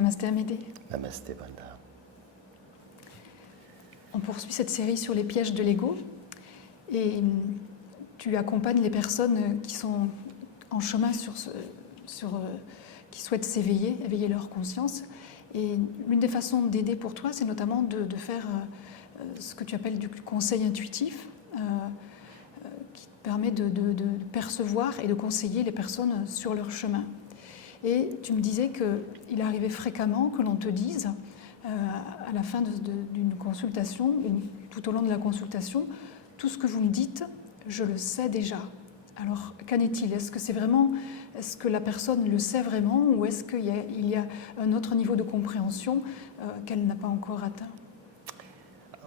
Namasté Amédée. Namasté Brenda. On poursuit cette série sur les pièges de l'ego et tu accompagnes les personnes qui sont en chemin qui souhaitent s'éveiller, éveiller leur conscience. Et l'une des façons d'aider pour toi, c'est notamment de faire ce que tu appelles du conseil intuitif, qui te permet de percevoir et de conseiller les personnes sur leur chemin. Et tu me disais qu'il arrivait fréquemment que l'on te dise, à la fin d'une consultation, ou tout au long de la consultation, tout ce que vous me dites, je le sais déjà. Alors, qu'en est-il? Est-ce que la personne le sait vraiment, ou est-ce qu'il y a un autre niveau de compréhension qu'elle n'a pas encore atteint?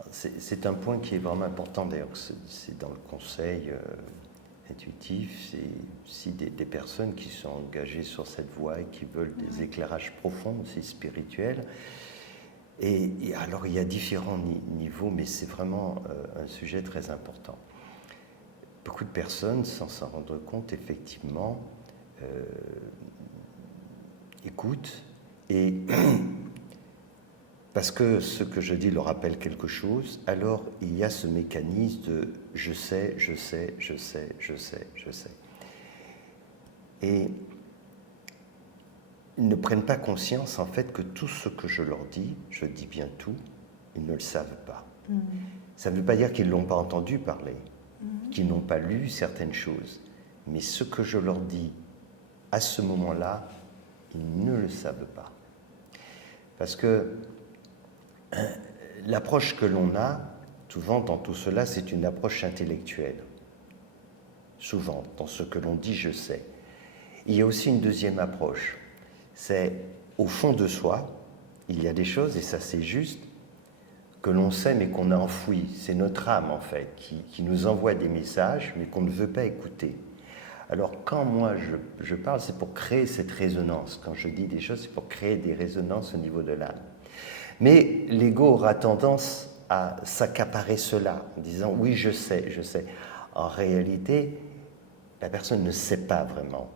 C'est un point qui est vraiment important, d'ailleurs, c'est dans le conseil intuitif, c'est aussi des personnes qui sont engagées sur cette voie et qui veulent des éclairages profonds, aussi spirituels. Et alors, il y a différents niveaux, mais c'est vraiment un sujet très important. Beaucoup de personnes, sans s'en rendre compte, effectivement, écoutent et parce que ce que je dis leur rappelle quelque chose, alors il y a ce mécanisme de je sais, je sais, je sais, je sais, je sais. Et ils ne prennent pas conscience en fait que tout ce que je leur dis, je dis bien tout, ils ne le savent pas. Ça ne veut pas dire qu'ils ne l'ont pas entendu parler, qu'ils n'ont pas lu certaines choses, mais ce que je leur dis à ce moment-là, ils ne le savent pas. Parce que l'approche que l'on a, souvent dans tout cela, c'est une approche intellectuelle. Souvent, dans ce que l'on dit, je sais. Il y a aussi une deuxième approche. C'est au fond de soi, il y a des choses, et ça c'est juste, que l'on sait mais qu'on a enfoui. C'est notre âme en fait, qui nous envoie des messages mais qu'on ne veut pas écouter. Alors quand moi je parle, c'est pour créer cette résonance. Quand je dis des choses, c'est pour créer des résonances au niveau de l'âme. Mais l'ego aura tendance à s'accaparer cela, en disant « oui, je sais, je sais ». En réalité, la personne ne sait pas vraiment.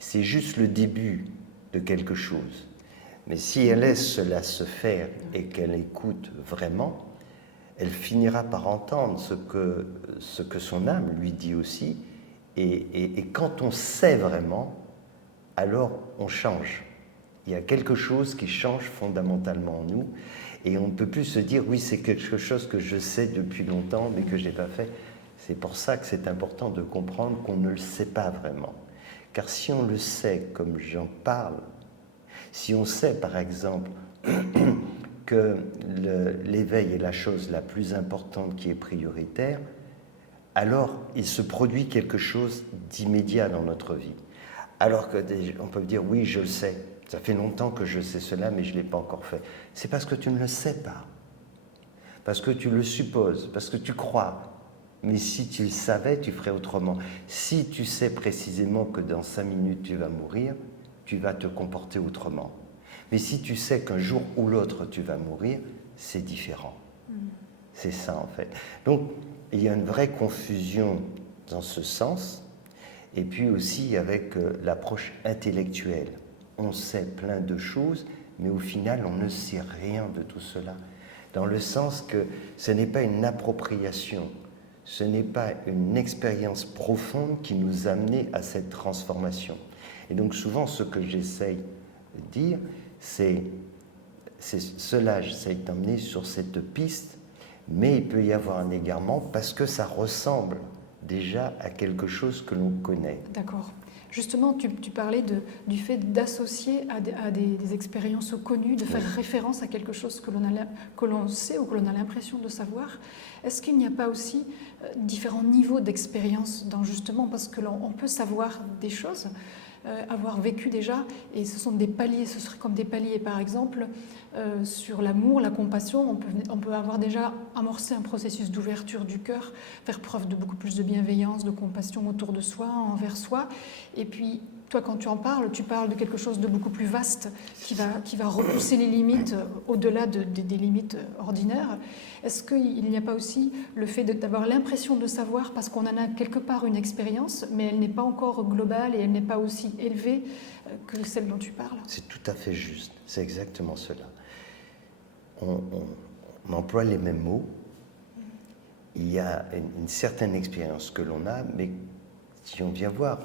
C'est juste le début de quelque chose. Mais si elle laisse cela se faire et qu'elle écoute vraiment, elle finira par entendre ce que son âme lui dit aussi. Et quand on sait vraiment, alors on change. Il y a quelque chose qui change fondamentalement en nous et on ne peut plus se dire « oui, c'est quelque chose que je sais depuis longtemps mais que je n'ai pas fait ». C'est pour ça que c'est important de comprendre qu'on ne le sait pas vraiment. Car si on le sait comme j'en parle, si on sait par exemple que l'éveil est la chose la plus importante qui est prioritaire, alors il se produit quelque chose d'immédiat dans notre vie. Alors qu'on peut dire « oui, je le sais ». Ça fait longtemps que je sais cela, mais je ne l'ai pas encore fait. C'est parce que tu ne le sais pas. Parce que tu le supposes, parce que tu crois. Mais si tu le savais, tu ferais autrement. Si tu sais précisément que dans 5 minutes tu vas mourir, tu vas te comporter autrement. Mais si tu sais qu'un jour ou l'autre tu vas mourir, c'est différent. C'est ça en fait. Donc il y a une vraie confusion dans ce sens, et puis aussi avec l'approche intellectuelle. On sait plein de choses, mais au final, on ne sait rien de tout cela. Dans le sens que ce n'est pas une appropriation, ce n'est pas une expérience profonde qui nous a amené à cette transformation. Et donc souvent, ce que j'essaye de dire, c'est cela, j'essaye d'emmener sur cette piste, mais il peut y avoir un égarement parce que ça ressemble déjà à quelque chose que l'on connaît. D'accord. Justement, tu parlais du fait d'associer à des expériences connues, de faire référence à quelque chose que l'on sait ou que l'on a l'impression de savoir. Est-ce qu'il n'y a pas aussi différents niveaux d'expérience dans justement, parce que l'on peut savoir des choses, avoir vécu déjà, et ce sont des paliers, ce serait comme des paliers par exemple, sur l'amour, la compassion, on peut avoir déjà amorcé un processus d'ouverture du cœur, faire preuve de beaucoup plus de bienveillance, de compassion autour de soi, envers soi, et puis toi, quand tu en parles, tu parles de quelque chose de beaucoup plus vaste qui va repousser les limites au-delà des limites ordinaires. Est-ce qu'il n'y a pas aussi le fait d'avoir l'impression de savoir parce qu'on en a quelque part une expérience, mais elle n'est pas encore globale et elle n'est pas aussi élevée que celle dont tu parles? C'est tout à fait juste, c'est exactement cela. On emploie les mêmes mots, il y a une certaine expérience que l'on a, mais si on vient voir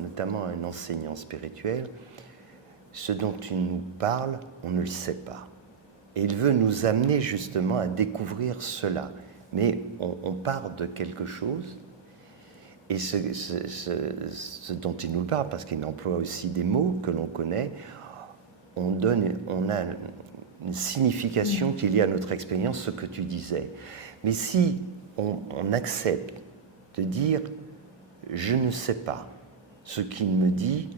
notamment un enseignant spirituel, ce dont il nous parle, on ne le sait pas. Et il veut nous amener justement à découvrir cela. Mais on part de quelque chose, et ce dont il nous parle, parce qu'il emploie aussi des mots que l'on connaît, on a une signification qui est liée à notre expérience, ce que tu disais. Mais si on accepte de dire « je ne sais pas », ce qu'il me dit,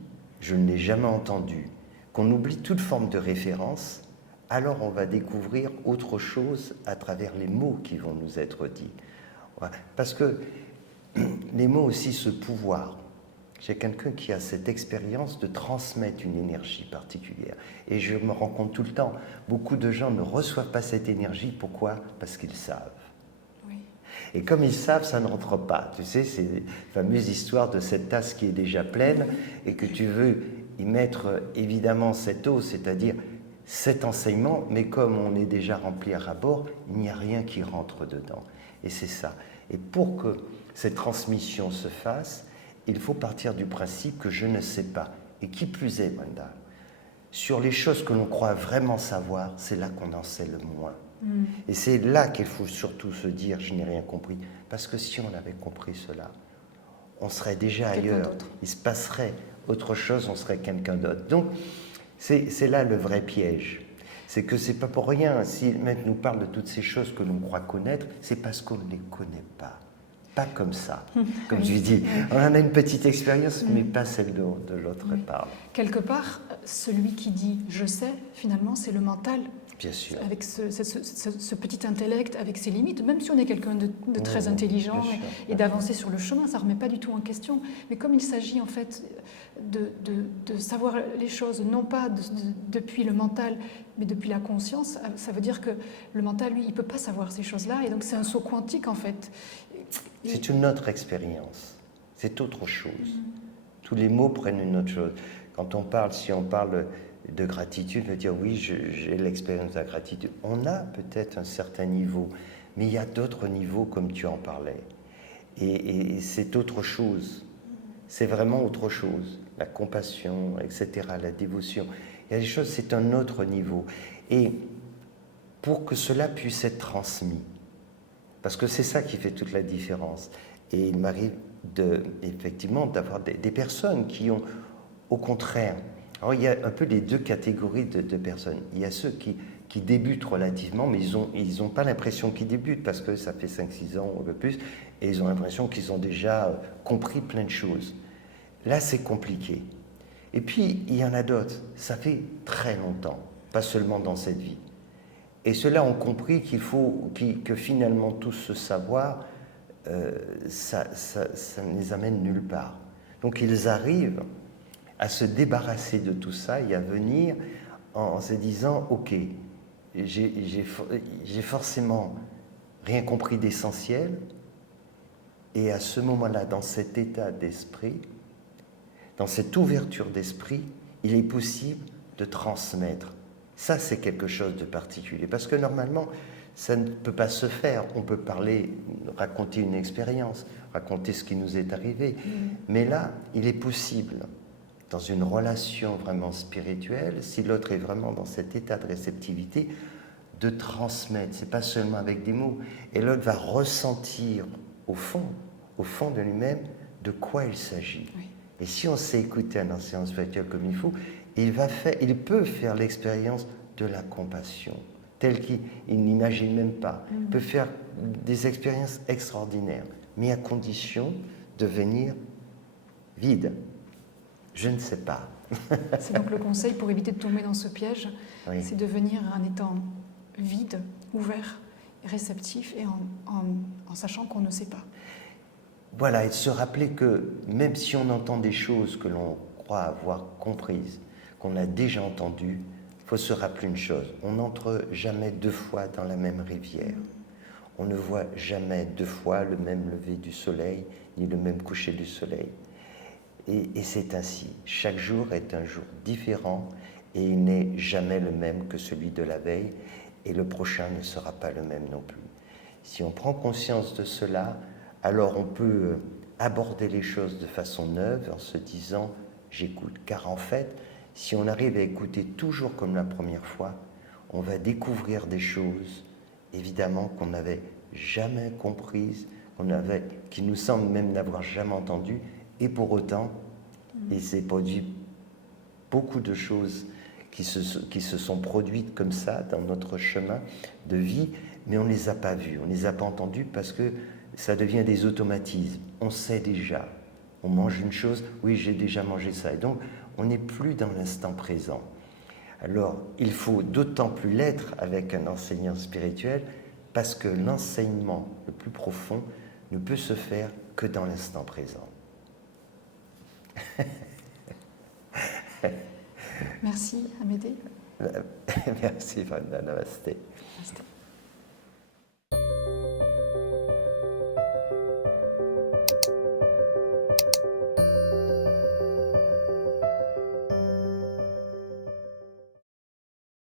je ne l'ai jamais entendu, qu'on oublie toute forme de référence, alors on va découvrir autre chose à travers les mots qui vont nous être dits. Parce que les mots ont aussi ce pouvoir. J'ai quelqu'un qui a cette expérience de transmettre une énergie particulière. Et je me rends compte tout le temps, beaucoup de gens ne reçoivent pas cette énergie. Pourquoi? Parce qu'ils savent. Oui. Et comme ils savent, ça ne rentre pas. Tu sais, c'est la fameuse histoire de cette tasse qui est déjà pleine et que tu veux y mettre évidemment cette eau, c'est-à-dire cet enseignement, mais comme on est déjà rempli à ras-bord, il n'y a rien qui rentre dedans. Et c'est ça. Et pour que cette transmission se fasse, il faut partir du principe que je ne sais pas. Et qui plus est, Brenda, sur les choses que l'on croit vraiment savoir, c'est là qu'on en sait le moins. Et c'est là qu'il faut surtout se dire « je n'ai rien compris ». Parce que si on avait compris cela, on serait déjà ailleurs. Il se passerait autre chose, on serait quelqu'un d'autre. Donc, c'est là le vrai piège. C'est que c'est pas pour rien. Si le maître nous parle de toutes ces choses que l'on croit connaître, c'est parce qu'on ne les connaît pas. Pas comme ça, comme tu dis. On en a une petite expérience, mais pas celle de l'autre parle. Quelque part, celui qui dit « je sais », finalement, c'est le mental. Bien sûr. Avec ce petit intellect, avec ses limites, même si on est quelqu'un de très intelligent et d'avancer sur le chemin, ça ne remet pas du tout en question. Mais comme il s'agit en fait de savoir les choses, non pas depuis le mental, mais depuis la conscience, ça veut dire que le mental, lui, il ne peut pas savoir ces choses-là. Et donc c'est un saut quantique en fait. C'est une autre expérience, c'est autre chose. Tous les mots prennent une autre chose. Quand on parle, si on parle de gratitude, on veut dire oui, j'ai l'expérience de la gratitude. On a peut-être un certain niveau, mais il y a d'autres niveaux comme tu en parlais. Et c'est autre chose. C'est vraiment autre chose. La compassion, etc., la dévotion. Il y a des choses, c'est un autre niveau. Et pour que cela puisse être transmis, parce que c'est ça qui fait toute la différence. Et il m'arrive effectivement d'avoir des personnes qui ont, au contraire, alors il y a un peu les deux catégories de personnes. Il y a ceux qui débutent relativement, mais ils n'ont pas l'impression qu'ils débutent parce que ça fait 5-6 ans ou un peu plus, et ils ont l'impression qu'ils ont déjà compris plein de choses. Là, c'est compliqué. Et puis, il y en a d'autres, ça fait très longtemps, pas seulement dans cette vie. Et ceux-là ont compris que finalement tout ce savoir, ça ne les amène nulle part. Donc ils arrivent à se débarrasser de tout ça et à venir en se disant « Ok, j'ai forcément rien compris d'essentiel » et à ce moment-là, dans cet état d'esprit, dans cette ouverture d'esprit, il est possible de transmettre. Ça, c'est quelque chose de particulier, parce que normalement, ça ne peut pas se faire. On peut parler, raconter une expérience, raconter ce qui nous est arrivé, mais là, il est possible, dans une relation vraiment spirituelle, si l'autre est vraiment dans cet état de réceptivité, de transmettre. C'est pas seulement avec des mots. Et l'autre va ressentir au fond de lui-même, de quoi il s'agit. Oui. Et si on sait écouter un enseignant spirituel comme il faut, il peut faire l'expérience de la compassion, telle qu'il n'imagine même pas. Il peut faire des expériences extraordinaires, mais à condition de venir vide. Je ne sais pas. C'est donc le conseil pour éviter de tomber dans ce piège, oui. C'est de venir en étant vide, ouvert, réceptif et en sachant qu'on ne sait pas. Voilà, et de se rappeler que même si on entend des choses que l'on croit avoir comprises, qu'on a déjà entendues, il faut se rappeler une chose, on n'entre jamais deux fois dans la même rivière. On ne voit jamais deux fois le même lever du soleil, ni le même coucher du soleil. Et c'est ainsi. Chaque jour est un jour différent et il n'est jamais le même que celui de la veille et le prochain ne sera pas le même non plus. Si on prend conscience de cela, alors on peut aborder les choses de façon neuve en se disant « j'écoute ». Car en fait, si on arrive à écouter toujours comme la première fois, on va découvrir des choses, évidemment, qu'on n'avait jamais comprises, qui nous semblent même n'avoir jamais entendues, et pour autant, il s'est produit beaucoup de choses qui se sont produites comme ça dans notre chemin de vie, mais on ne les a pas vues, on ne les a pas entendues parce que ça devient des automatismes. On sait déjà. On mange une chose, oui, j'ai déjà mangé ça. Et donc, on n'est plus dans l'instant présent. Alors, il faut d'autant plus l'être avec un enseignant spirituel parce que l'enseignement le plus profond ne peut se faire que dans l'instant présent. Merci, Amédée. Merci, Vanda. Namasté. Namasté.